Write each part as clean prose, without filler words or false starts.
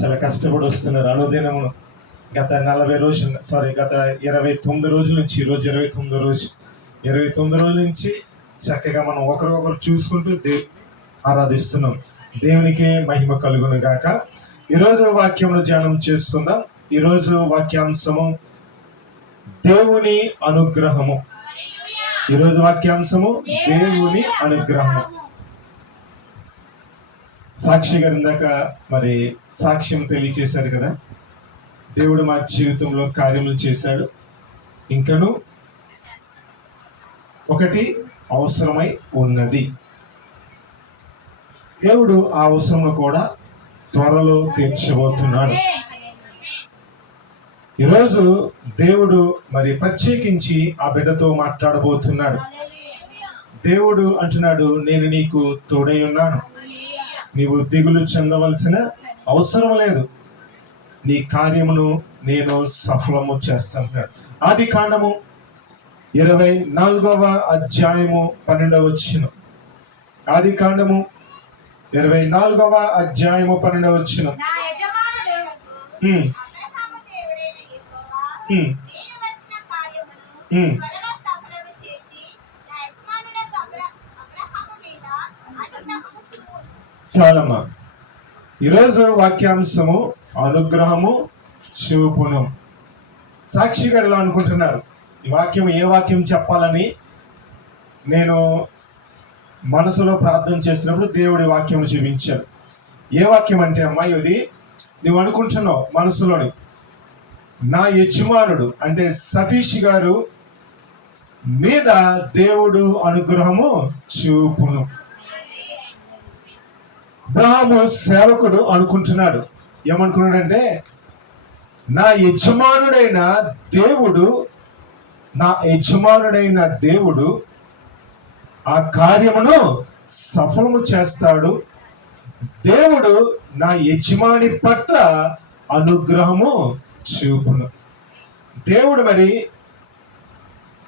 చాలా కష్టపడి వస్తున్నారు అనుదినమును. గత 29 రోజుల నుంచి, ఈరోజు 29 రోజు, 29 రోజుల నుంచి చక్కగా మనం ఒకరికొకరు చూసుకుంటూ ఆరాధిస్తున్నాం. దేవునికి మహిమ కలుగును గాక. ఈరోజు వాక్యమును ధ్యానం చేసుకుందాం. ఈరోజు వాక్యాంశము దేవుని అనుగ్రహము. ఈరోజు వాక్యాంశము దేవుని అనుగ్రహము. సాక్షి గారు ఇందాక మరి సాక్ష్యం తెలియచేశారు కదా, దేవుడు మా జీవితంలో కార్యములు చేశాడు, ఇంకను ఒకటి అవసరమై ఉన్నది. దేవుడు ఆ అవసరంలో కూడా త్వరలో తీర్చబోతున్నాడు. ఈరోజు దేవుడు మరి ప్రత్యేకించి ఆ బిడ్డతో మాట్లాడబోతున్నాడు. దేవుడు అంటున్నాడు, నేను నీకు తోడై ఉన్నాను, నీవు దిగులు చెందవలసిన అవసరం లేదు, నీ కార్యమును నేను సఫలము చేస్తాను. ఆదికాండము 24వ అధ్యాయము 12వ వచనం. ఆదికాండము 24వ అధ్యాయము 12వ వచనం. చాలమ్మా. ఈరోజు వాక్యాంశము అనుగ్రహము చూపును. సాక్షి గారు ఇలా అనుకుంటున్నారు, ఈ వాక్యం ఏ వాక్యం చెప్పాలని నేను మనసులో ప్రార్థన చేసినప్పుడు దేవుడి వాక్యం చూపించారు. ఏ వాక్యం అంటే, అమ్మాయి ఇది నువ్వు అనుకుంటున్నావు మనసులోని, నా యజమానుడు అంటే సతీష్ గారు మీద దేవుడు అనుగ్రహము చూపును. అబ్రహాము సేవకుడు అనుకుంటున్నాడు, ఏమనుకున్నాడంటే, నా యజమానుడైన దేవుడు ఆ కార్యమును సఫలము చేస్తాడు, దేవుడు నా యజమాని పట్ల అనుగ్రహము చూపును. దేవుడు మరి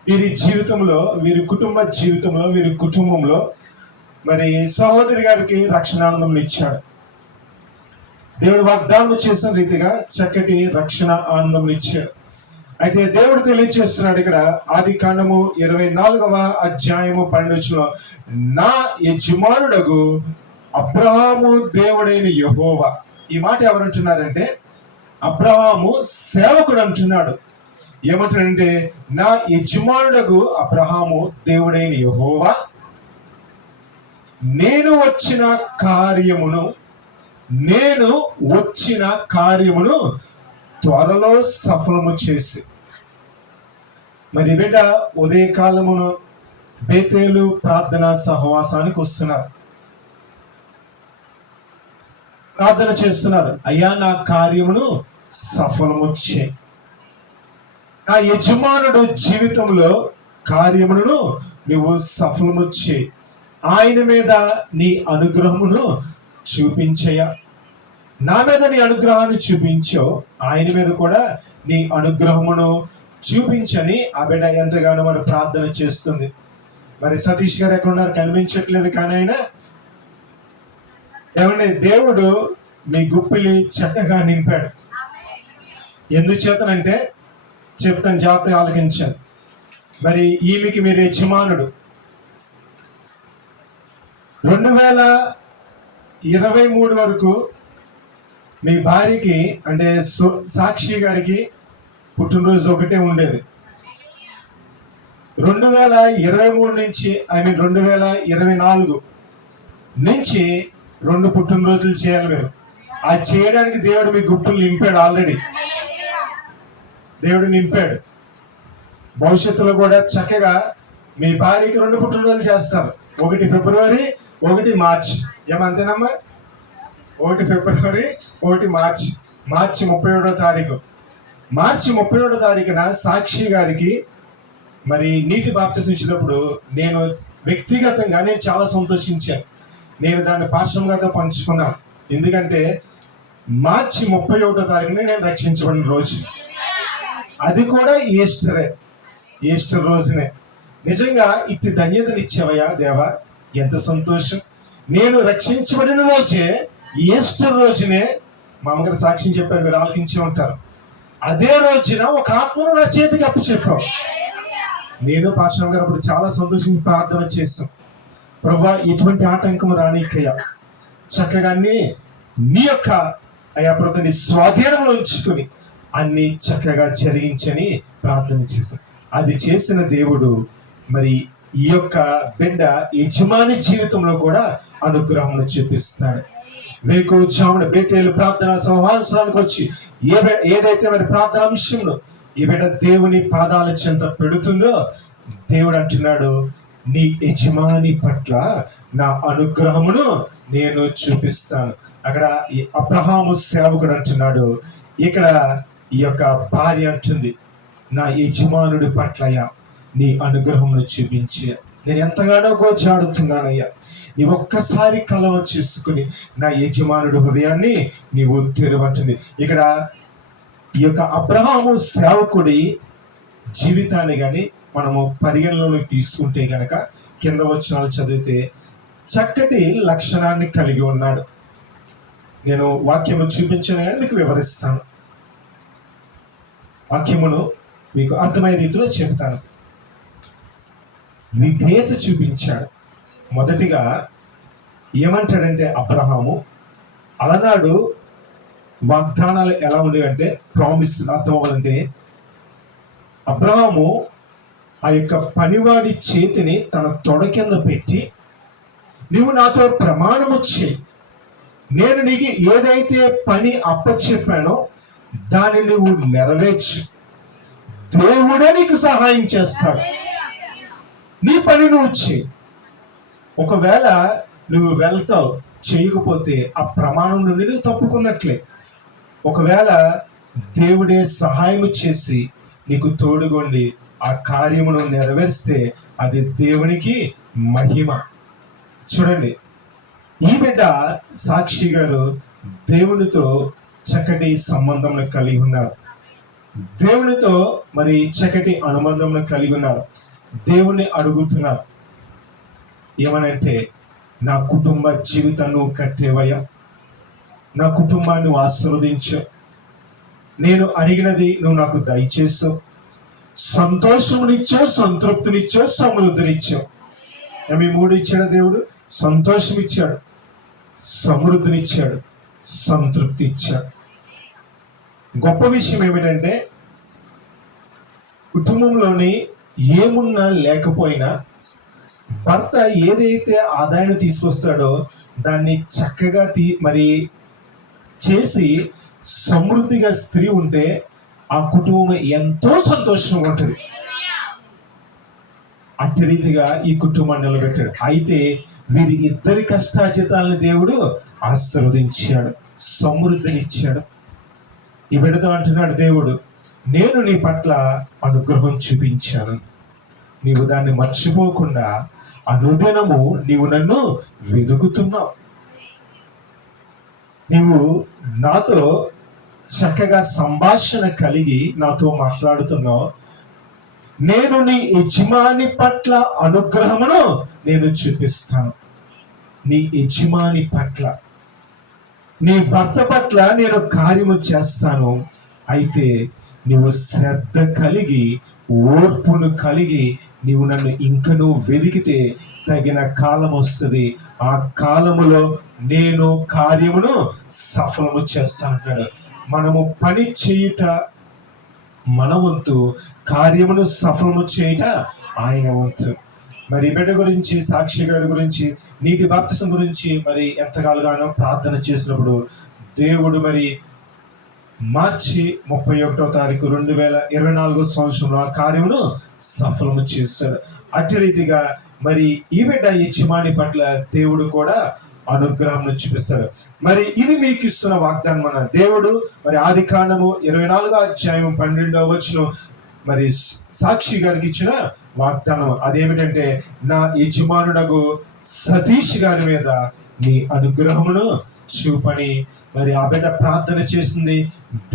వీరి జీవితంలో, వీరి కుటుంబ జీవితంలో, వీరి కుటుంబంలో మరి సహోదరి గారికి రక్షణానందం ఇచ్చాడు. దేవుడు వాగ్దానం చేసిన రీతిగా చక్కటి రక్షణ ఆనందం ఇచ్చాడు. అయితే దేవుడు తెలియజేస్తున్నాడు ఇక్కడ ఆదికాండము 24వ అధ్యాయము 12వ వచనంలో, నా యజమానుడగు అబ్రహాము దేవుడైన యెహోవా. ఈ మాట ఎవరంటున్నారంటే, అబ్రహాము సేవకుడు అంటున్నాడు. ఏమంటున్నాడంటే, నా యజమానుడగు అబ్రహాము దేవుడైన యెహోవా నేను వచ్చిన కార్యమును త్వరలో సఫలము చేసి. మరి బిడ్డ ఉదయకాలమును బేతేలు ప్రార్థనా సహవాసానికి వస్తున్నారు, ప్రార్థన చేస్తున్నారు. అయ్యా, నా కార్యమును సఫలము చేయి, నా యజమానుడు జీవితంలో కార్యమును నువ్వు సఫలము చేయి, ఆయన మీద నీ అనుగ్రహమును చూపించయ్యా. నా మీద నీ అనుగ్రహాన్ని చూపించో, ఆయన మీద కూడా నీ అనుగ్రహమును చూపించని ఆ బిడ్డ ఎంతగానో మరి ప్రార్థన చేస్తుంది. మరి సతీష్ గారు ఎక్కడ ఉన్నారు, కనిపించట్లేదు. కానీ ఆయన ఏమండి, దేవుడు మీ గుప్పిలి చక్కగా నింపాడు. ఎందుచేతనంటే చెప్తాను, జాగ్రత్తగా ఆలకించాను. మరి ఈమెకి మీరు యజమానుడు. 2023 వరకు మీ భార్యకి అంటే సాక్షి గారికి పుట్టినరోజు ఒకటే ఉండేది. 2023 నుంచి 2024 నుంచి 2 పుట్టినరోజులు చేయాలి మీరు. అది చేయడానికి దేవుడు మీ గుప్పులు నింపాడు. ఆల్రెడీ దేవుడు నింపాడు. భవిష్యత్తులో కూడా చక్కగా మీ భార్యకి 2 పుట్టినరోజులు చేస్తారు. 1 ఫిబ్రవరి, 1 మార్చి. ఏమంతేనమ్మా? 1 ఫిబ్రవరి, 1 మార్చి. మార్చి 31వ తారీఖు. మార్చి 31వ తారీఖున సాక్షి గారికి మరి నీటి బాప్తిసం ఇచ్చినప్పుడు నేను వ్యక్తిగతంగా చాలా సంతోషించాను. నేను దాన్ని పాస్టర్ గారితో పంచుకున్నాను. ఎందుకంటే మార్చి 31వ తారీఖున నేను రక్షించబడిన రోజు. అది కూడా ఈస్టర్ రోజునే. నిజంగా ఇట్టి ధన్యతలు ఇచ్చావయ్యా దేవా, ఎంత సంతోషం. నేను రక్షించబడిన రోజే, ఈస్టర్ రోజునే మా అమ్మగారు సాక్ష్యం చెప్పారు, మీరు ఆలకించే ఉంటారు. అదే రోజున ఒక ఆత్మను నా చేతికి అప్పు చెప్పావు. నేను పాస్టర్ గారు అప్పుడు చాలా సంతోషంగా ప్రార్థన చేశాం. ప్రభువా, ఎటువంటి ఆటంకం రానీకయ్యా, చక్కగా నీ యొక్క అయా ప్రభు నీ స్వాధీనంలో ఉంచుకొని అన్ని చక్కగా జరిగించని ప్రార్థన చేశాను. అది చేసిన దేవుడు మరి ఈ యొక్క బిడ్డ యజమాని జీవితంలో కూడా అనుగ్రహం చూపిస్తాడు. వేకువజామున బేతేలు ప్రార్థన సమావేశానికి వచ్చి ఏదైతే మరి ప్రార్థన అంశంలో ఈ బిడ్డ దేవుని పాదాల చెంత పెడుతుందో, దేవుడు అంటున్నాడు, నీ యజమాని పట్ల నా అనుగ్రహమును నేను చూపిస్తాను. అక్కడ ఈ అబ్రహాము సేవకుడు అంటున్నాడు, ఇక్కడ ఈ యొక్క భార్య అంటుంది, నా యజమానుడి పట్లయ్యా నీ అనుగ్రహమును చూపించి నేను ఎంతగానో గోచాడుతున్నానయ్యా. నీ ఒక్కసారి కలవ చేసుకుని నా యజమానుడి హృదయాన్ని నీవు తెరవంటుంది. ఇక్కడ ఈ యొక్క అబ్రహాము సేవకుడి జీవితాన్ని కానీ మనము పరిగణలోకి తీసుకుంటే గనక కింద వచనాలు చదివితే చక్కటి లక్షణాన్ని కలిగి ఉన్నాడు. నేను వాక్యము చూపించిన కానీ మీకు వివరిస్తాను. వాక్యమును మీకు అర్థమయ్యే రీతిలో చెప్తాను. విధేయత చూపించాడు. మొదటిగా ఏమంటాడంటే అబ్రహాము, అలనాడు వాగ్దానాలు ఎలా ఉండేవంటే, ప్రామిస్ అర్థం అవ్వాలంటే, అబ్రహాము ఆ యొక్క పనివాడి చేతిని తన తొడ కింద పెట్టి, నువ్వు నాతో ప్రమాణము చేయి, నేను నీకు ఏదైతే పని అప్పచెప్పానో దాన్ని నువ్వు నెరవేర్చు, దేవుడే నీకు సహాయం చేస్తాడు, నీ పని నువ్వు చేయి. ఒకవేళ నువ్వు వెళ్తావు, చేయకపోతే ఆ ప్రమాణం నుండి నువ్వు తప్పుకున్నట్లే. ఒకవేళ దేవుడే సహాయం చేసి నీకు తోడుగొండి ఆ కార్యమును నెరవేరిస్తే అది దేవునికి మహిమ. చూడండి, ఈ బిడ్డ సాక్షి గారు దేవునితో చక్కటి సంబంధం కలిగి ఉన్నారు. దేవునితో మరి చక్కటి అనుబంధం కలిగి ఉన్నారు. దేవుణ్ణి అడుగుతున్నారు ఏమనంటే, నా కుటుంబ జీవితాన్ని నువ్వు కట్టేవయ్యా, నా కుటుంబాన్ని నువ్వు ఆశీర్వదించు, నేను అడిగినది నువ్వు నాకు దయచేసావు, సంతోషమునిచ్చావు, సంతృప్తినిచ్చావు, సమృద్ధినిచ్చావు. అవి మూడు ఇచ్చాడు దేవుడు. సంతోషం ఇచ్చాడు, సమృద్ధినిచ్చాడు, సంతృప్తి ఇచ్చాడు. గొప్ప విషయం ఏమిటంటే, కుటుంబంలోని ఏమున్నా లేకపోయినా భర్త ఏదైతే ఆదాయాన్ని తీసుకొస్తాడో దాన్ని చక్కగా మరి చేసి సమృద్ధిగా స్త్రీ ఉంటే ఆ కుటుంబం ఎంతో సంతోషంగా ఉంటుంది. అట్టి రీతిగా ఈ కుటుంబాన్ని నిలబెట్టాడు. అయితే వీరి ఇద్దరి కష్టాజితాలను దేవుడు ఆశీర్వదించాడు, సమృద్ధినిచ్చాడు. ఈ బిడ్డతో అంటున్నాడు దేవుడు, నేను నీ పట్ల అనుగ్రహం చూపించాను, నీవు దాన్ని మర్చిపోకుండా అనుదినము నీవు నన్ను వెతుకుతున్నావు, నీవు నాతో చక్కగా సంభాషణ కలిగి నాతో మాట్లాడుతున్నావు. నేను నీ యజమాని పట్ల అనుగ్రహమును నేను చూపిస్తాను. నీ యజమాని పట్ల, నీ భర్త పట్ల నేను కార్యము చేస్తాను. అయితే నీవు శ్రద్ధ కలిగి, ఓర్పును కలిగి నీవు నన్ను ఇంకనూ వెదికితే తగిన కాలం వస్తుంది, ఆ కాలములో నేను కార్యమును సఫలము చేస్తాను. మనము పని చేయుట మన వంతు, కార్యమును సఫలము చేయుట ఆయన వంతు. మరి బిడ్డ గురించి, సాక్షి గారి గురించి, నీటి బాప్తిసం గురించి మరి ఎంతకాలుగానో ప్రార్థన చేసినప్పుడు దేవుడు మరి మార్చి 31వ తారీఖు 2024 సంవత్సరంలో ఆ కార్యమును సఫలము చేశాడు. అట్టి రీతిగా మరి ఈ బిడ్డ యజమాని పట్ల దేవుడు కూడా అనుగ్రహం చూపిస్తాడు. మరి ఇది మీకు ఇస్తున్న వాగ్దానం. మన దేవుడు మరి ఆదికాండము 24వ అధ్యాయం 12వ వచనం మరి సాక్షి గారికి ఇచ్చిన వాగ్దానం అదేమిటంటే, నా యజమానుడగు సతీష్ గారి మీద నీ అనుగ్రహమును చూపని. మరి ఆ బిడ్డ ప్రార్థన చేసింది,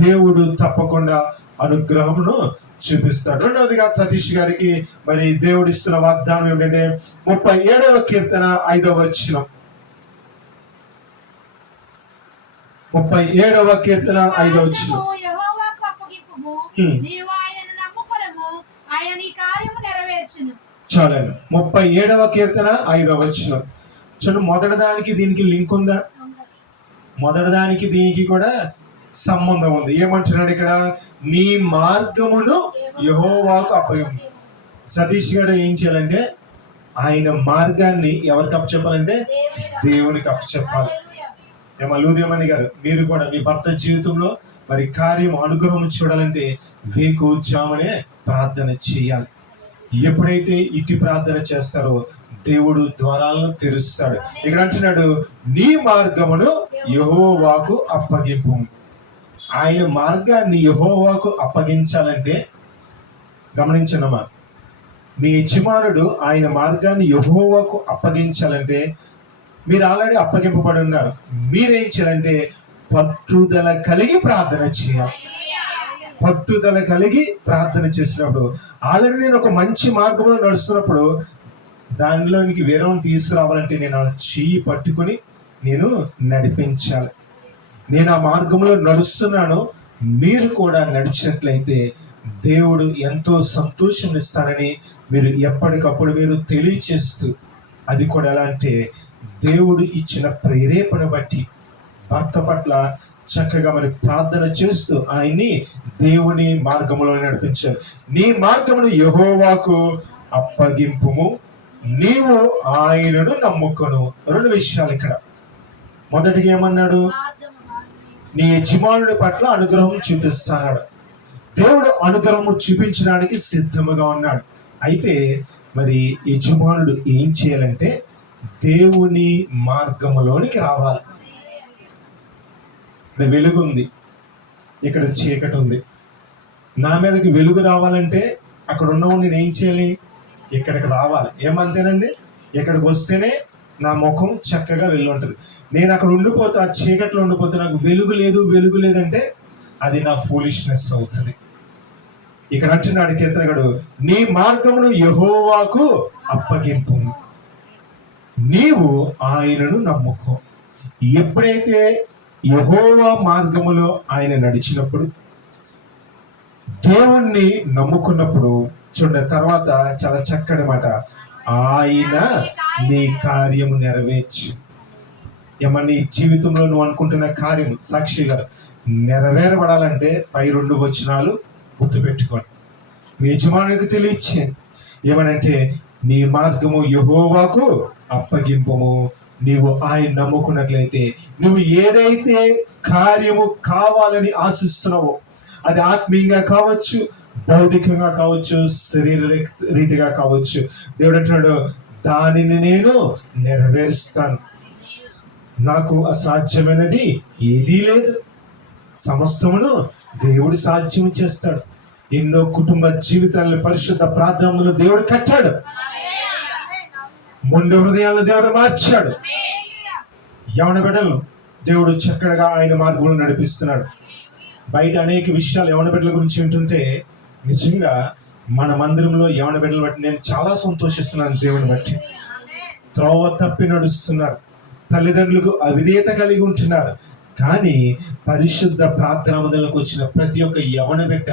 దేవుడు తప్పకుండా అనుగ్రహమును చూపిస్తాడు. రెండవదిగా సతీష్ గారికి మరి దేవుడు ఇస్తున్న వాగ్దానం ఏమిటంటే 37వ కీర్తన 5వ వచనం, 37వ కీర్తన 5వ వచనం. యెహోవాకు అప్పగింపుము, నీవు ఆయనను నమ్ముకొనుము, ఆయన నీ కార్యము నెరవేర్చును. చాలండి. 37వ కీర్తన 5వ వచనం. చూడండి, మొదటి దానికి దీనికి లింక్ ఉందా? మొదటి దానికి దీనికి కూడా సంబంధం ఉంది. ఏమంటున్నాడు ఇక్కడ? నీ మార్గమును యెహోవాకు అప్పగింపు. సతీష్ గారు ఏం చేయాలంటే ఆయన మార్గాన్ని ఎవరికి అప్పచెప్పాలంటే దేవునికి అప్పచెప్పాలి. లూదియమణి గారు, మీరు కూడా మీ భర్త జీవితంలో మరి కార్యం అనుగ్రహం చూడాలంటే వేకువజామునే ప్రార్థన చేయాలి. ఎప్పుడైతే ఇటు ప్రార్థన చేస్తారో దేవుడు ద్వారాలను తెరుస్తాడు. ఇక్కడ అంటున్నాడు, నీ మార్గమును యెహోవాకు అప్పగింపు. ఆయన మార్గాన్ని యెహోవాకు అప్పగించాలంటే గమనించనమ్మా, మీ యజమానుడు ఆయన మార్గాన్ని యెహోవాకు అప్పగించాలంటే మీరు ఆల్రెడీ అప్పగింపబడి ఉన్నారు. మీరేం చేయాలంటే పట్టుదల కలిగి ప్రార్థన చేయాలి. పట్టుదల కలిగి ప్రార్థన చేసినప్పుడు ఆల్రెడీ నేను ఒక మంచి మార్గంలో నడుస్తున్నప్పుడు దానిలోనికి వేరే తీసుకురావాలంటే నేను ఆ చెయ్యి పట్టుకొని నేను నడిపించాలి. నేను ఆ మార్గంలో నడుస్తున్నాను, మీరు కూడా నడిచినట్లయితే దేవుడు ఎంతో సంతోషం ఇస్తారని మీరు ఎప్పటికప్పుడు మీరు తెలియచేస్తూ, అది కూడా ఎలా అంటే దేవుడు ఇచ్చిన ప్రేరేపణ బట్టి భర్త పట్ల చక్కగా మరి ప్రార్థన చేస్తూ ఆయన్ని దేవుని మార్గంలో నడిపించాలి. నీ మార్గమును యెహోవాకు అప్పగింపుము, నీవు ఆయనను నమ్ముకొను. 2 విషయాలు ఇక్కడ. మొదటిగా ఏమన్నాడు? నీ యజమానుడి పట్ల అనుగ్రహం చూపిస్తాడు. దేవుడు అనుగ్రహము చూపించడానికి సిద్ధముగా ఉన్నాడు. అయితే మరి యజమానుడు ఏం చేయాలంటే దేవుని మార్గములోనికి రావాలి. ఇక్కడ వెలుగు ఉంది, ఇక్కడ చీకటి ఉంది. నా మీదకి వెలుగు రావాలంటే అక్కడ ఉన్నవాడు నేను ఏం చేయాలి? ఇక్కడికి రావాలి. ఏమంతేనండి, ఇక్కడికి వస్తేనే నా ముఖం చక్కగా వెళ్ళి ఉంటుంది. నేను అక్కడ ఉండిపోతే, ఆ చీకట్లో ఉండిపోతే నాకు వెలుగు లేదంటే అది నా ఫూలిష్నెస్ అవుతుంది. ఇక్కడ అంటున్నాడు కీర్తనగాడు, నీ మార్గమును యెహోవాకు అప్పగింపు, నీవు ఆయనను నమ్ముకో. ఎప్పుడైతే యెహోవా మార్గములో ఆయన నడిచినప్పుడు, దేవుణ్ణి నమ్ముకున్నప్పుడు, చూడండి తర్వాత చాలా చక్కటి మాట, ఆయన నీ కార్యము నెరవేర్చు. ఏమన్నా నీ జీవితంలో నువ్వు అనుకుంటున్న కార్యం సాక్షి గారు నెరవేరబడాలంటే పై 2 వచనాలు గుర్తుపెట్టుకోండి. మీ యజమానునికి తెలియచేయండి. ఏమనంటే నీ మార్గము యెహోవాకు అప్పగింపము, నీవు ఆయన నమ్ముకున్నట్లయితే నువ్వు ఏదైతే కార్యము కావాలని ఆశిస్తున్నావో, అది ఆత్మీయంగా కావచ్చు, భౌతికంగా కావచ్చు, శరీర రీతిగా కావచ్చు, దేవుడు అంటున్నాడు దానిని నేను నెరవేరుస్తాను. నాకు అసాధ్యమైనది ఏదీ లేదు. సమస్తమును దేవుడు సాధ్యం చేస్తాడు. ఎన్నో కుటుంబ జీవితాలను పరిశుద్ధ ప్రార్థనలను దేవుడు కట్టాడు. మొండి హృదయాలను దేవుడు మార్చాడు. యవన బిడ్డలను దేవుడు చక్కగా ఆయన మార్గంలో నడిపిస్తున్నాడు. బయట అనేక విషయాలు యవన బిడ్డల గురించి వింటుంటే నిజంగా మన మందిరంలో యవన బిడ్డలు బట్టి నేను చాలా సంతోషిస్తున్నాను. దేవుని బట్టి త్రోవ తప్పి నడుస్తున్నారు, తల్లిదండ్రులకు అవిధేయత కలిగి ఉంటున్నారు. కానీ పరిశుద్ధ ప్రార్థనా మందిరాలకు వచ్చిన ప్రతి ఒక్క యవన బిడ్డ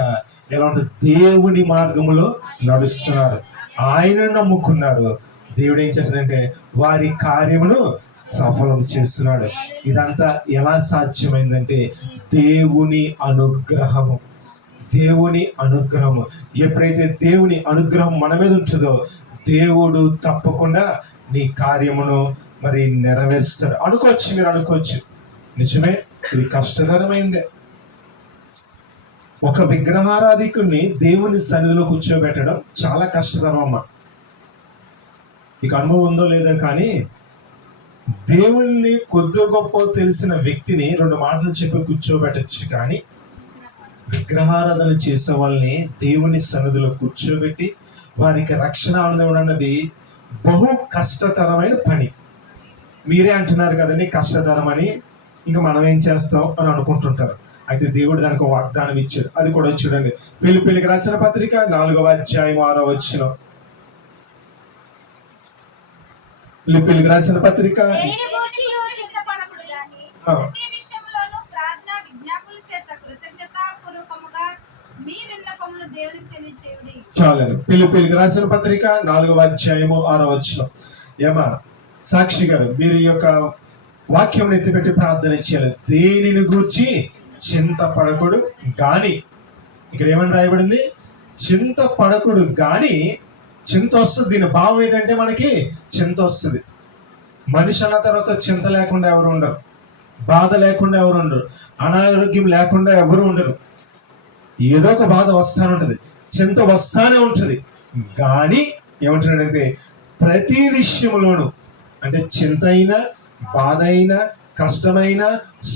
ఎలా ఉంటుంది? దేవుని మార్గంలో నడుస్తున్నారు, ఆయనను నమ్ముకున్నారు. దేవుడు ఏం చేస్తాడంటే వారి కార్యమును సఫలం చేస్తున్నాడు. ఇదంతా ఎలా సాధ్యమైందంటే దేవుని అనుగ్రహము. దేవుని అనుగ్రహము. ఎప్పుడైతే దేవుని అనుగ్రహం మన మీద ఉంటుందో దేవుడు తప్పకుండా నీ కార్యమును మరి నెరవేరుస్తాడు. అనుకోవచ్చు, మీరు అనుకోవచ్చు, నిజమే ఇది కష్టతరమైందే. ఒక విగ్రహారాధికుడిని దేవుని సన్నిధిలో కూర్చోబెట్టడం చాలా కష్టతరం అమ్మ. నీకు అనుభవం ఉందో లేదో కానీ దేవుణ్ణి కొద్ది గొప్ప తెలిసిన వ్యక్తిని 2 మాటలు చెప్పి కూర్చోబెట్టచ్చు, కానీ విగ్రహారాధన చేసే వాళ్ళని దేవుని సన్నిధిలో కూర్చోబెట్టి వారికి రక్షణ అందడం అన్నది బహు కష్టతరమైన పని. మీరే అంటున్నారు కదండి కష్టతరం అని, ఇంకా మనం ఏం చేస్తాం అని అనుకుంటుంటారు. అయితే దేవుడు దానికి వాగ్దానం ఇచ్చాడు. అది కూడా చూడండి, ఫిలిప్పీయులకు రాసిన పత్రిక 4వ అధ్యాయం 6వ వచనం. ఫిలిప్పీయులకు రాసిన పత్రిక దేవునికి తెలియచేయుడి. చాలండి. పిలుపులకు రాసిన పత్రిక 4వ అధ్యాయము 6వ వచనం. ఏమా సాక్షి గారు, మీరు ఈ యొక్క వాక్యం ఎత్తిపెట్టి ప్రార్థన చేయాలి. దేనిని గూర్చి చింతపడకుడు గాని, ఇక్కడ ఏమని రాయబడింది? చింతపడకుడు గాని. చింత వస్తుంది. దీని భావం ఏంటంటే మనకి చింత వస్తుంది. మనిషి అన్న తర్వాత చింత లేకుండా ఎవరు ఉండరు, బాధ లేకుండా ఎవరు ఉండరు, అనారోగ్యం లేకుండా ఎవరు ఉండరు. ఏదో ఒక బాధ వస్తానే ఉంటుంది, చింత వస్తానే ఉంటుంది. కానీ ఏమంటున్నాడంటే ప్రతి విషయంలోనూ, అంటే చింత అయినా, బాధ అయినా, కష్టమైన,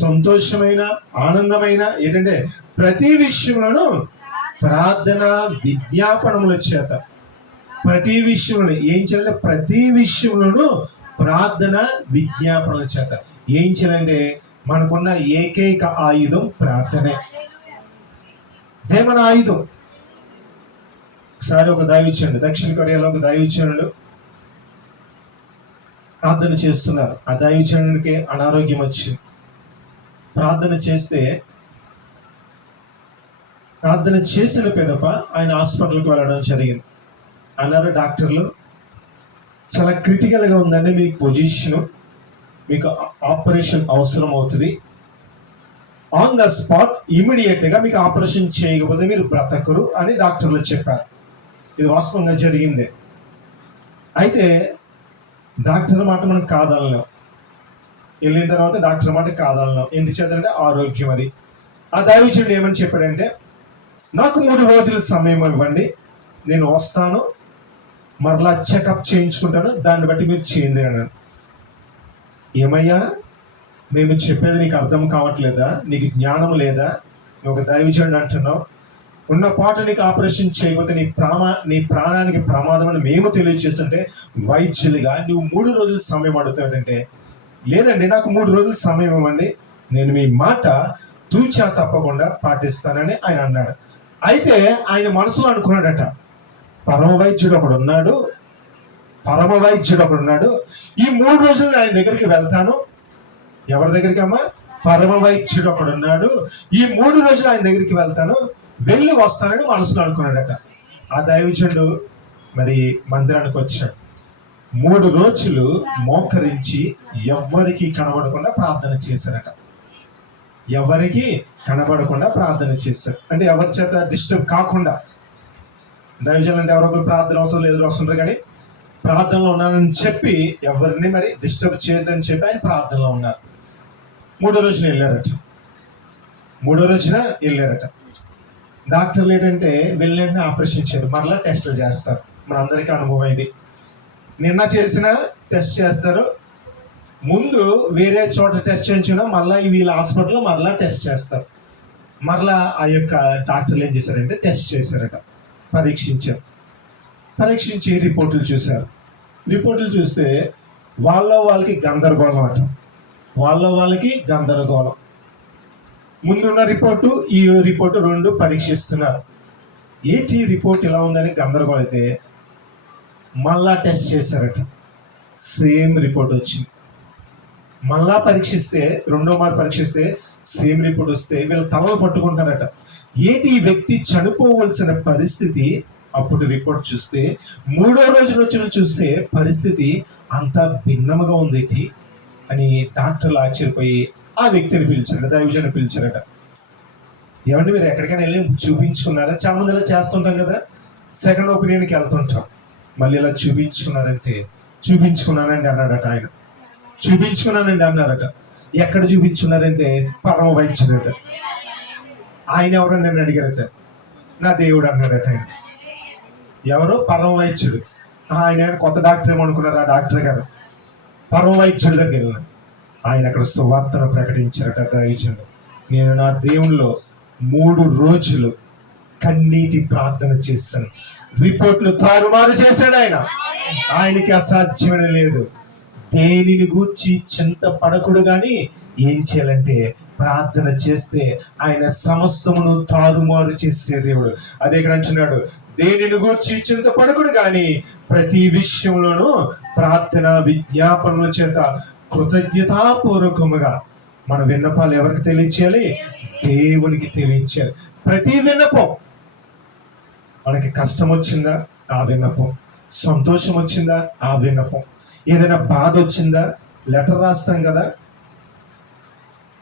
సంతోషమైన, ఆనందమైన, ఏంటంటే ప్రతి విషయంలోనూ ప్రార్థన విజ్ఞాపనముల చేత, ప్రతి విషయంలో ఏం చేయాలంటే ప్రతి విషయంలోనూ ప్రార్థన విజ్ఞాపనల చేత ఏం చేయాలంటే మనకున్న ఏకైక ఆయుధం ప్రార్థనే. దేమన ఆయుధం. ఒకసారి ఒక దైవజనుడు, దక్షిణ కొరియాలో ఒక దైవజనుడు ప్రార్థన చేస్తున్నారు. ఆ దైవజనుడికి అనారోగ్యం వచ్చింది. ప్రార్థన చేసిన పిదప ఆయన హాస్పిటల్కి వెళ్ళడం జరిగింది. అన్నారు డాక్టర్లు, చాలా క్రిటికల్గా ఉందండి మీ పొజిషను, మీకు ఆపరేషన్ అవసరం అవుతుంది. ఆన్ ద స్పాట్ ఇమీడియట్గా మీకు ఆపరేషన్ చేయకపోతే మీరు బ్రతకరు అని డాక్టర్లు చెప్పారు. ఇది వాస్తవంగా జరిగింది. అయితే డాక్టర్ మాట మనం కాదనలేం. వెళ్ళిన తర్వాత డాక్టర్ మాట కాదనలేం. ఎందుచేతంటే ఆరోగ్యం అది. ఆ దైవజనుడు ఏమని చెప్పాడంటే, నాకు 3 రోజుల సమయం ఇవ్వండి, నేను వస్తాను, మరలా చెకప్ చేయించుకుంటాను, దాన్ని బట్టి మీరు చేయండి అన్నాడు. ఏమయ్యా, మేము చెప్పేది నీకు అర్థం కావట్లేదా? నీకు జ్ఞానం లేదా? నువ్వు ఒక దైవజనుడు అంటున్నావు, ఉన్న పాట నీకు ఆపరేషన్ చేయకపోతే నీ ప్రాణానికి ప్రమాదం అని మేము తెలియజేస్తుంటే వైద్యులుగా నువ్వు 3 రోజుల సమయం అడుగుతాడంటే, లేదండి నాకు 3 రోజుల సమయం ఇవ్వండి, నేను మీ మాట తూచా తప్పకుండా పాటిస్తానని ఆయన అన్నాడు. అయితే ఆయన మనసులో అనుకున్నాడట, పరమ వైద్యుడు ఒకడు ఉన్నాడు, ఈ 3 రోజులు ఆయన దగ్గరికి వెళ్తాను. ఎవరి దగ్గరికి అమ్మా? పరమ వైద్యుడు ఒకడు ఉన్నాడు, ఈ 3 రోజులు ఆయన దగ్గరికి వెళ్తాను, వెళ్ళి వస్తానని మనసులో అనుకున్నాడట. ఆ దైవజనుడు మరి మందిరానికి వచ్చాడు. 3 రోజులు మోకరించి ఎవ్వరికి కనబడకుండా ప్రార్థన చేశారట. ఎవరికి కనబడకుండా ప్రార్థన చేశారు. అంటే ఎవరి చేత డిస్టర్బ్ కాకుండా. దైవజనులు అంటే ఎవరొకరు ప్రార్థన అవసరం లేదు వస్తుంటారు, కానీ ప్రార్థనలో ఉన్నానని చెప్పి ఎవరిని మరి డిస్టర్బ్ చేయొద్దని చెప్పి ఆయన ప్రార్థనలో ఉన్నారు. 3వ రోజున వెళ్ళారట. డాక్టర్లు ఏంటంటే వెళ్ళంటే ఆపరేషన్ చేయరు, మరలా టెస్టులు చేస్తారు. మన అందరికీ అనుభవం ఇది. నిన్న చేసిన టెస్ట్ చేస్తారు, ముందు వేరే చోట టెస్ట్ చేయించుకున్నా మళ్ళీ వీళ్ళ హాస్పిటల్లో మరలా టెస్ట్ చేస్తారు. మరలా ఆ యొక్క డాక్టర్లు ఏం చేశారంటే టెస్ట్ చేశారట, పరీక్షించి రిపోర్టులు చూశారు. రిపోర్టులు చూస్తే వాళ్ళకి గందరగోళం అట. వాళ్ళకి గందరగోళం. ముందున్న రిపోర్టు ఈ రిపోర్టు 2 పరీక్షిస్తున్నారు. ఏంటి రిపోర్ట్ ఇలా ఉందని గందరగోళం. అయితే మళ్ళా టెస్ట్ చేశారట, సేమ్ రిపోర్ట్ వచ్చింది. మళ్ళా పరీక్షిస్తే, 2వ మారు పరీక్షిస్తే సేమ్ రిపోర్ట్ వస్తే వీళ్ళు తలలు పట్టుకుంటారట. ఏంటి ఈ వ్యక్తి చనిపోవలసిన పరిస్థితి, అప్పుడు రిపోర్ట్ చూస్తే 3వ రోజున వచ్చిన చూస్తే పరిస్థితి అంతా భిన్నముగా ఉంది అని డాక్టర్లు ఆశ్చర్యపోయి ఆ వ్యక్తిని పిలిచారట, దైవజనుని పిలిచారట. ఏమంటే మీరు ఎక్కడికైనా వెళ్ళి చూపించుకున్నారా? చాలా మంది ఇలా చేస్తుంటాం కదా, సెకండ్ ఒపీనియన్కి వెళ్తుంటాం. మళ్ళీ ఇలా చూపించుకున్నారంటే చూపించుకున్నానండి అన్నాడట ఆయన. చూపించుకున్నానండి అన్నారట. ఎక్కడ చూపించుకున్నారంటే పరమ వైద్యుడట. ఆయన ఎవరో నన్ను అడిగారట. నా దేవుడు అన్నాడట ఆయన. ఎవరు? పరమ వైద్యుడు. ఆయన కొత్త డాక్టర్ ఏమనుకున్నారు ఆ డాక్టర్ గారు. పరమ వైద్యుడి దగ్గర వెళ్ళాను. ఆయన అక్కడ సువార్తను ప్రకటించారట. దైవజనుడు, నేను నా దేవునిలో 3 రోజులు కన్నీటి ప్రార్థన చేశాను, రిపోర్ట్ను తారుమారు చేశాడు ఆయన. ఆయనకి అసాధ్యమైన లేదు. దేనిని గూర్చి చింత పడకుడు కానీ ఏం చేయాలంటే ప్రార్థన చేస్తే ఆయన సమస్తమును తారుమారు చేసే దేవుడు. అదే ఇక్కడ అంటున్నాడు, దేనిని గూర్చి చింత పడకుడు కానీ ప్రతి విషయంలోనూ ప్రార్థన విజ్ఞాపనల చేత కృతజ్ఞతాపూర్వకముగా మన విన్నపాలు ఎవరికి తెలియచేయాలి? దేవునికి తెలియచేయాలి. ప్రతి విన్నపం మనకి కష్టం వచ్చిందా, ఆ విన్నపం. సంతోషం వచ్చిందా, ఆ విన్నపం. ఏదైనా బాధ వచ్చిందా, లెటర్ రాస్తాం కదా.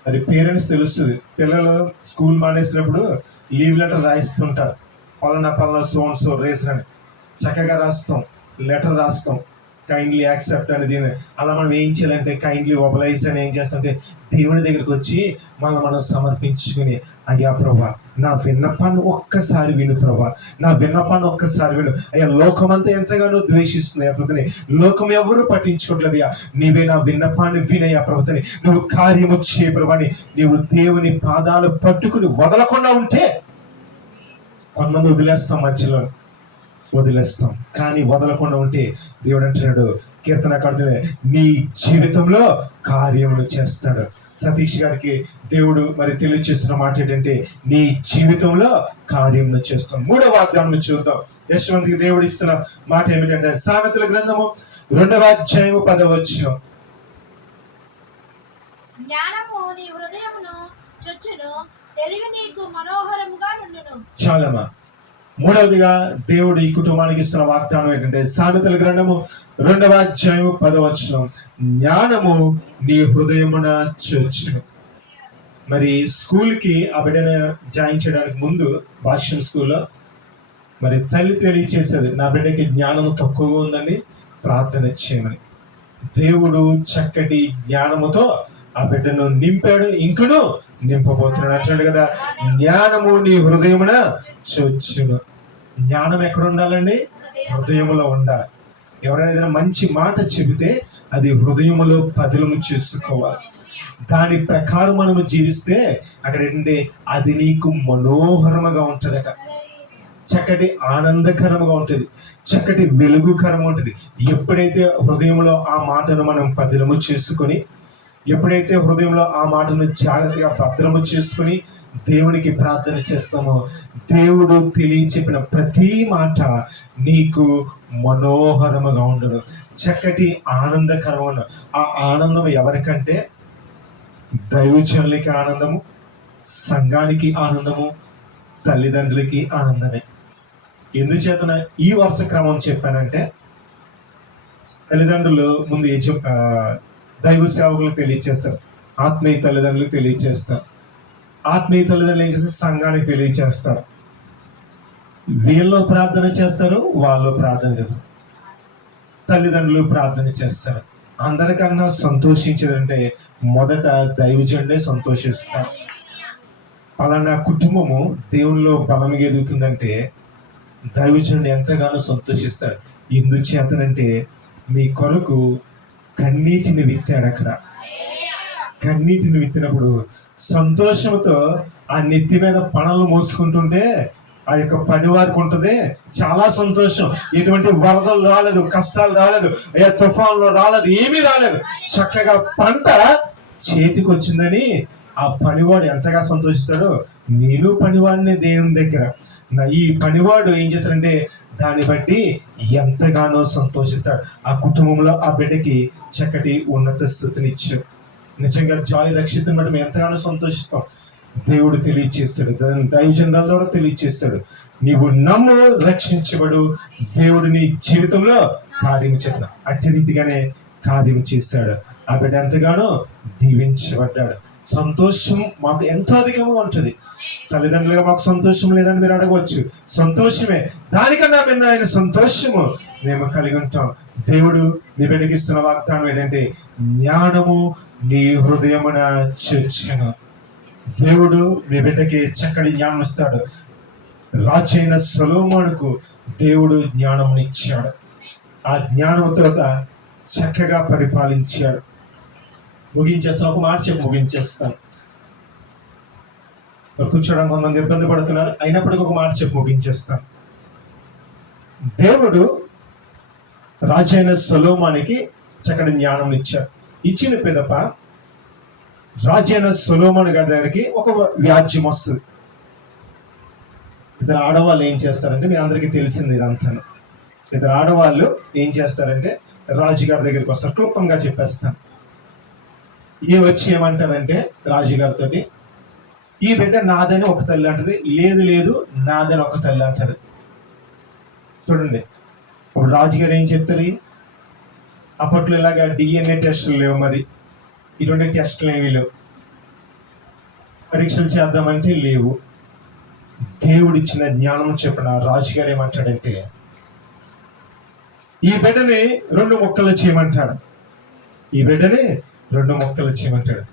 అది పేరెంట్స్ తెలుస్తుంది. పిల్లలు స్కూల్ మానేసినప్పుడు లీవ్ లెటర్ రాయిస్తుంటారు. పలానా సో రేసర్ అని చక్కగా రాస్తాం, లెటర్ రాస్తాం, కైండ్లీ యాక్సెప్ట్ అని. దీని అలా మనం ఏం చేయాలంటే కైండ్లీ ఒబలైజ్ అని ఏం చేస్తామంటే దేవుని దగ్గరికి వచ్చి మనం సమర్పించుకుని, అయ్యా ప్రభా నా విన్నపాన్ని ఒక్కసారి విను ప్రభా, నా విన్నపాన్ని ఒక్కసారి విను అయ్యా. లోకమంతా ఎంతగానో ద్వేషిస్తుంది ప్రభుని, లోకం ఎవరు పట్టించుకోవట్లేదు అయ్యా. నీవే నా విన్నపాన్ని వినయ్యా ప్రభుని, నువ్వు కార్యము చేయ ప్రభాని. నీవు దేవుని పాదాలు పట్టుకుని వదలకుండా ఉంటే, కొంతమంది వదిలేస్తాం, మధ్యలో వదిలేస్తాం, కానీ వదలకుండా ఉంటే దేవుడు అంటున్నాడు, కీర్తనకారుడు, నీ జీవితంలో కార్యములు చేస్తాడు. సతీష్ గారికి దేవుడు మరి తెలియజేస్తున్న మాట ఏంటంటే, నీ జీవితంలో కార్యములు చేస్తాం. 3వ వాగ్దానం చూద్దాం. యశ్వంత్కి దేవుడు ఇస్తున్న మాట ఏమిటంటే, సామెతల గ్రంథము 2వ అధ్యాయము 10వ వచనం. జ్ఞానము నీ హృదయమును చొచ్చును, తెలివి నీకు మనోహరముగా నుండును. చాలమ్మా. 3వదిగా దేవుడు ఈ కుటుంబానికి ఇస్తున్న వాగ్దానం ఏంటంటే, సామెతల గ్రంథము 2వ అధ్యాయము 10వ వచనం. జ్ఞానము నీ హృదయమున చొచ్చును. మరి స్కూల్కి ఆ బిడ్డను జాయిన్ చేయడానికి ముందు భాష్యం స్కూల్లో మరి తల్లి తెలియచేసేది, నా బిడ్డకి జ్ఞానము తక్కువగా ఉందని ప్రార్థన చేయమని. దేవుడు చక్కటి జ్ఞానముతో ఆ బిడ్డను నింపాడు, ఇంకను నింపబోతున్నాడు అంటాడు కదా. జ్ఞానము నీ హృదయమున చొచ్చును. జ్ఞానం ఎక్కడ ఉండాలండి? హృదయములో ఉండాలి. ఎవరైనా ఏదైనా మంచి మాట చెబితే అది హృదయములో పదిలము చేసుకోవాలి. దాని ప్రకారం మనము జీవిస్తే అక్కడ ఏంటంటే అది నీకు మనోహరముగా ఉంటుందట, చక్కటి ఆనందకరముగా ఉంటుంది, చక్కటి వెలుగుకరంగా ఉంటుంది. ఎప్పుడైతే హృదయంలో ఆ మాటను మనం పదిలము చేసుకొని, ఎప్పుడైతే హృదయంలో ఆ మాటను జాగ్రత్తగా భద్రము చేసుకుని దేవునికి ప్రార్థన చేస్తామో, దేవుడు తెలియచెప్పిన ప్రతి మాట నీకు మనోహరముగా ఉండదు, చక్కటి ఆనందకరమైన. ఆ ఆనందం ఎవరికంటే దైవజనులకి ఆనందము, సంఘానికి ఆనందము, తల్లిదండ్రులకి ఆనందమే. ఎందుచేతన ఈ వరుస క్రమం చెప్పానంటే, తల్లిదండ్రులు ముందు దైవ సేవకులకు తెలియచేస్తారు, ఆత్మీయ తల్లిదండ్రులకు తెలియచేస్తారు, ఆత్మీయ తల్లిదండ్రులు ఏం చేస్తారు, సంఘానికి తెలియచేస్తారు. వీళ్ళు ప్రార్థన చేస్తారు, వాళ్ళు ప్రార్థన చేస్తారు, తల్లిదండ్రులు ప్రార్థన చేస్తారు. అందరికన్నా సంతోషించేదంటే మొదట దైవజనుడే సంతోషిస్తారు. పలానా కుటుంబము దేవునిలో బలంగా ఎదుగుతుందంటే దైవజనుడు ఎంతగానో సంతోషిస్తాడు. ఎందుచేతనంటే మీ కొరకు కన్నీటిని విత్తాడు. అక్కడ కన్నీటిని విత్తినప్పుడు సంతోషంతో ఆ నెత్తి మీద పనులు మోసుకుంటుంటే ఆ యొక్క పని వారికి ఉంటుంది చాలా సంతోషం. ఎటువంటి వరదలు రాలేదు, కష్టాలు రాలేదు, తుఫాన్లు రాలేదు, ఏమీ రాలేదు. చక్కగా పంట చేతికి వచ్చిందని ఆ పనివాడు ఎంతగా సంతోషిస్తాడో, నేను పనివాడిని దేవుని దగ్గర. ఈ పనివాడు ఏం చేస్తాడంటే దాన్ని బట్టి ఎంతగానో సంతోషిస్తాడు. ఆ కుటుంబంలో ఆ బిడ్డకి చక్కటి ఉన్నత స్థితిని ఇచ్చాడు. నిజంగా జాయ్ రక్షితం బట్టి మేము ఎంతగానో సంతోషిస్తాం. దేవుడు తెలియచేస్తాడు, దైవజనుల ద్వారా తెలియచేస్తాడు, నీవు నమ్ము రక్షించబడు, దేవుడు నీ జీవితంలో కార్యం చేస్తాడు. అట్టి రీతిగానే కార్యం చేశాడు. ఆ బిడ్డ ఎంతగానో దీవించబడ్డాడు. సంతోషం మాకు ఎంతో అధికంగా ఉంటుంది. తల్లిదండ్రులుగా మాకు సంతోషం లేదని మీరు అడగవచ్చు, సంతోషమే. దానికన్నా మిన్న ఆయన సంతోషము మేము కలిగి ఉంటాం. దేవుడు మీ బిడ్డకి ఇస్తున్న వాగ్దానం ఏంటంటే, జ్ఞానము నీ హృదయమున చొచ్చును. దేవుడు మీ బిడ్డకి చక్కటి జ్ఞానం ఇస్తాడు. రాజైన సొలొమోనుకు దేవుడు జ్ఞానమునిచ్చాడు. ఆ జ్ఞానంతో చక్కగా పరిపాలించాడు. ముగించేస్తాను, ఒక మాట చెప్పి ముగించేస్తాను. కూర్చోడానికి కొంతమంది ఇబ్బంది పడుతున్నారు, అయినప్పటికీ ఒక మాట చెప్పి ముగించేస్తాను. దేవుడు రాజైన సొలొమోనుకి చక్కటి జ్ఞానం ఇచ్చాడు. ఇచ్చిన పిదప రాజైన సొలొమోను గారి దగ్గరికి ఒక వ్యాజ్యం వస్తుంది. ఇద్దరు ఆడవాళ్ళు ఏం చేస్తారంటే, మీ అందరికీ తెలిసింది ఇదంతా. ఇద్దరు ఆడవాళ్ళు ఏం చేస్తారంటే రాజుగారి దగ్గరికి వస్తారు. క్లుప్తంగా చెప్పేస్తాను. ఈ వచ్చి ఏమంటారంటే రాజుగారితో, ఈ బిడ్డ నాదని ఒక తల్లి అంటది, లేదు లేదు నాదని ఒక తల్లి అంటది. చూడండి, ఇప్పుడు రాజుగారు ఏం చెప్తారు? అప్పట్లో ఇలాగా DNA టెస్టులు లేవు, మరి ఇటువంటి టెస్టులు ఏమీ లేవు, పరీక్షలు చేద్దామంటే లేవు. దేవుడిచ్చిన జ్ఞానం చెప్పిన రాజుగారు ఏమంటాడంటే, ఈ బిడ్డని 2 ముక్కలు చేయమంటాడు. ఈ బిడ్డని 2 ముక్కలు చేయమంటాడు.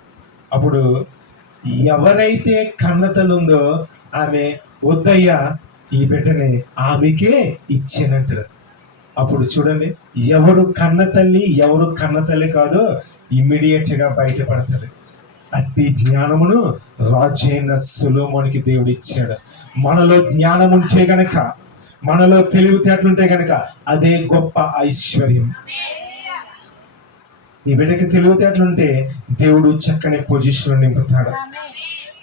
అప్పుడు ఎవరైతే కన్నతలుందో ఆమె, వద్దయ్యా ఈ బిడ్డని ఆమెకే ఇచ్చానంటాడు. అప్పుడు చూడండి, ఎవరు కన్న తల్లి ఎవరు కన్న తల్లి కాదో ఇమ్మీడియట్ గా బయటపడుతుంది. అట్టి జ్ఞానమును రాజైన సొలొమోనుకి దేవుడు ఇచ్చాడు. మనలో జ్ఞానం ఉంటే గనక, మనలో తెలివితేటలుంటే గనక అదే గొప్ప ఐశ్వర్యం. నీ బిడ్డకి తెలివితేటలుంటే దేవుడు చక్కని పొజిషన్ నింపుతాడు.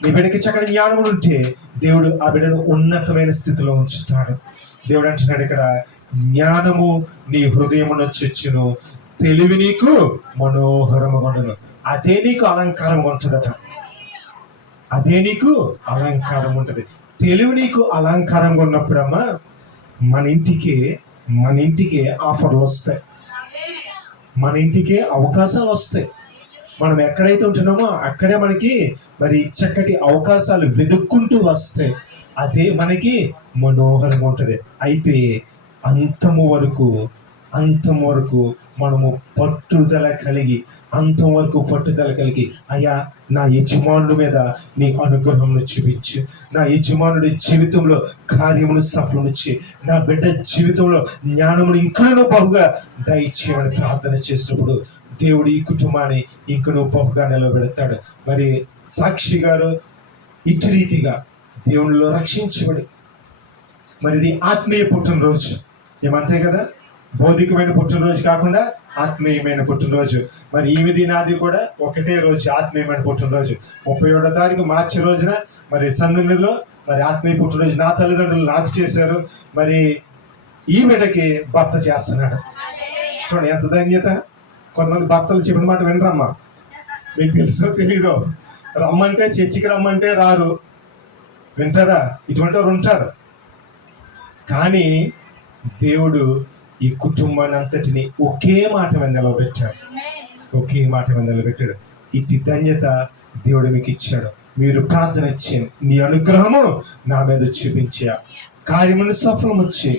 నీ బిడ్డకి చక్కని జ్ఞానం ఉంటే దేవుడు ఆ బిడ్డను ఉన్నతమైన స్థితిలో ఉంచుతాడు. దేవుడు అంటున్నాడు ఇక్కడ, జ్ఞానము నీ హృదయమును చొచ్చును, తెలివి నీకు మనోహరమును. అదే నీకు అలంకారం ఉంటుందట. అదే నీకు అలంకారం ఉంటుంది. తెలివి నీకు అలంకారంగా ఉన్నప్పుడమ్మా మన ఇంటికి ఆఫర్లు వస్తాయి, మన ఇంటికి అవకాశాలు వస్తాయి. మనం ఎక్కడైతే ఉంటున్నామో అక్కడే మనకి మరి చక్కటి అవకాశాలు వెతుక్కుంటూ వస్తాయి. అదే మనకి మనోహరంగా ఉంటుంది. అయితే అంతము వరకు మనము పట్టుదల కలిగి, అయ్యా నా యజమానుడి మీద నీ అనుగ్రహమును చూపించు, నా యజమానుడి జీవితంలో కార్యమును సఫలమిచ్చి, నా బిడ్డ జీవితంలో జ్ఞానమును ఇంకనూ బహుగా దయచేయమని ప్రార్థన చేసినప్పుడు దేవుడు ఈ కుటుంబాన్ని ఇంకనూ బహుగా నిలబెడతాడు. మరి సాక్షి గారు ఇటు రీతిగా దేవునిలో రక్షించబడి, మరి ఇది ఆత్మీయ పుట్టినరోజు, ఏమంతే కదా, భౌతికమైన పుట్టినరోజు కాకుండా ఆత్మీయమైన పుట్టినరోజు. మరి ఈమెది నాది కూడా ఒకటే రోజు, ఆత్మీయమైన పుట్టినరోజు. 31వ తారీఖు మార్చి రోజున మరి సన్నిధిలో మరి ఆత్మీయ పుట్టినరోజు నా తల్లిదండ్రులు నాకు చేశారు. మరి ఈ బిడ్డకి భర్త చేస్తున్నాడు. చూడండి ఎంత ధన్యత. కొంతమంది భర్తలు చెప్పిన మాట వినరమ్మా, మీకు తెలుసో తెలీదో, రమ్మంటే చర్చికి రమ్మంటే రారు, వింటారా? ఇటువంటి వారు ఉంటారు. కానీ దేవుడు ఈ కుటుంబాన్ని అంతటిని ఒకే మాట మీద నిలబెట్టాడు. ఇట్టి ధన్యత దేవుడు మీకు ఇచ్చాడు. మీరు ప్రార్థన ఇచ్చాను, నీ అనుగ్రహము నా మీద చూపించా, కార్యమును సఫలం వచ్చి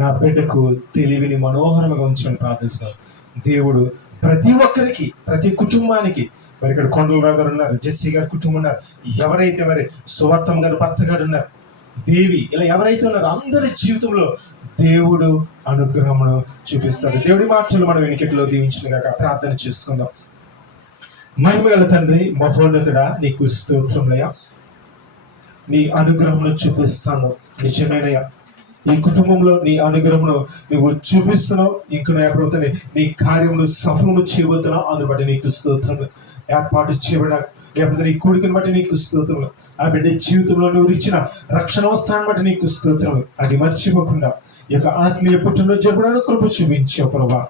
నా బిడ్డకు తెలివిని మనోహరంగా ఉంచని ప్రార్థిస్తున్నాను. దేవుడు ప్రతి ఒక్కరికి, ప్రతి కుటుంబానికి, మరి ఇక్కడ కొండలరావు గారు ఉన్నారు, జెస్సీ గారి కుటుంబం ఉన్నారు, ఎవరైతే మరి సువర్తం గారు భర్త గారు ఉన్నారు, దేవి, ఇలా ఎవరైతే ఉన్నారో అందరి జీవితంలో దేవుడు అనుగ్రహమును చూపిస్తాడు. దేవుడి మాటలు మనం వెనుకట్లో దీవించినగాక ప్రార్థన చేసుకుందాం. మహిమగల తండ్రి, మహోన్నతుడా, నీకు స్తోత్రములయ్యా. నీ అనుగ్రహమును చూపిస్తాను. నిజమేనయ్యా, ఈ కుటుంబంలో నీ అనుగ్రహమును నువ్వు చూపిస్తున్నావు. ఇంకనూ ప్రభుత్వం నీ కార్యములు సఫలము చేయబోతున్నావు. అందుని బట్టి నీకు స్తోత్రములు. ఏర్పాటు చేయబడిన లేకపోతే నీ కోరికను బట్టి నీకు స్తోత్రములు. ఆ బిడ్డ జీవితంలో నువ్వు ఇచ్చిన రక్షణ వస్త్రాన్ని బట్టి నీకు స్తోత్రములు. అది మర్చిపోకుండా ఈ యొక్క ఆత్మీయ పుట్టినరోజు జరపడానికి కృప చూపించావు ప్రభా.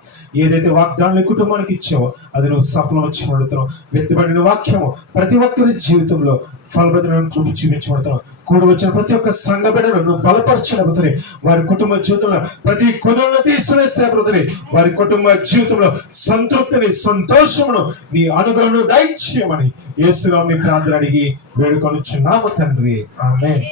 ఏదైతే వాగ్దానాలు కుటుంబానికి ఇచ్చావో అది నువ్వు సఫలం చేయబడుతున్నావు. వ్యక్తిపడిన వాక్యము ప్రతి ఒక్కరి జీవితంలో ఫలభద్రను కృప చూపించబడుతున్నావు. కూడి వచ్చిన ప్రతి ఒక్క సంఘ బిడ్డను నువ్వు బలపరచబడుతుంది. వారి కుటుంబ జీవితంలో ప్రతి కుదురును తీసుకునేసేపడుతుంది. వారి కుటుంబ జీవితంలో సంతృప్తిని, సంతోషమును, నీ అనుగ్రహం దయచేయమని యేసునామమున ప్రార్థన అడిగి వేడుకొనుచున్నాము తండ్రి. ఆమేన్.